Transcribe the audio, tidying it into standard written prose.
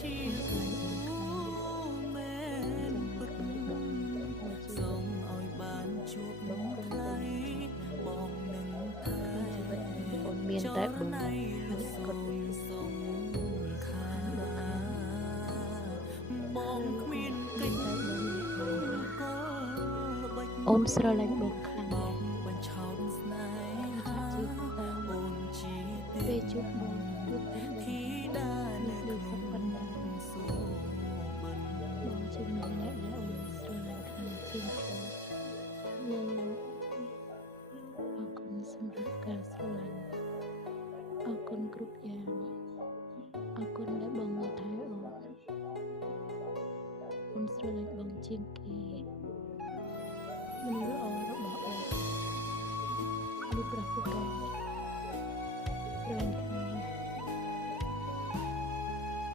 ជាគូមែនពិតសូមឲ្យបានជួបថ្លៃបងនឹងថែអូនមានតែបង សូនសងខាបងគ្មានកិច្ចក៏បាច់ អូនស្រឡាញ់បងខ្លាំង បងបញ្ឆោតស្នេហាអូនជា ពេលជួបបងជួបតែបង ធីតានៅក្នុង ប៉ុណ្ណា សូបិន បងជាមនុស្សម្នាក់ដែលអូនស្រឡាញ់ខ្លាំងជាងគេនៅអរគុណសម្រាប់ការស្រឡាញ់អរគុណគ្រប់យ៉ាងអរគុណដែលបងមើលថែអូនស្រឡាញ់បងជាងគេមនុស្សល្អរបស់អូនមនុស្សប្រកបស្រឡាញ់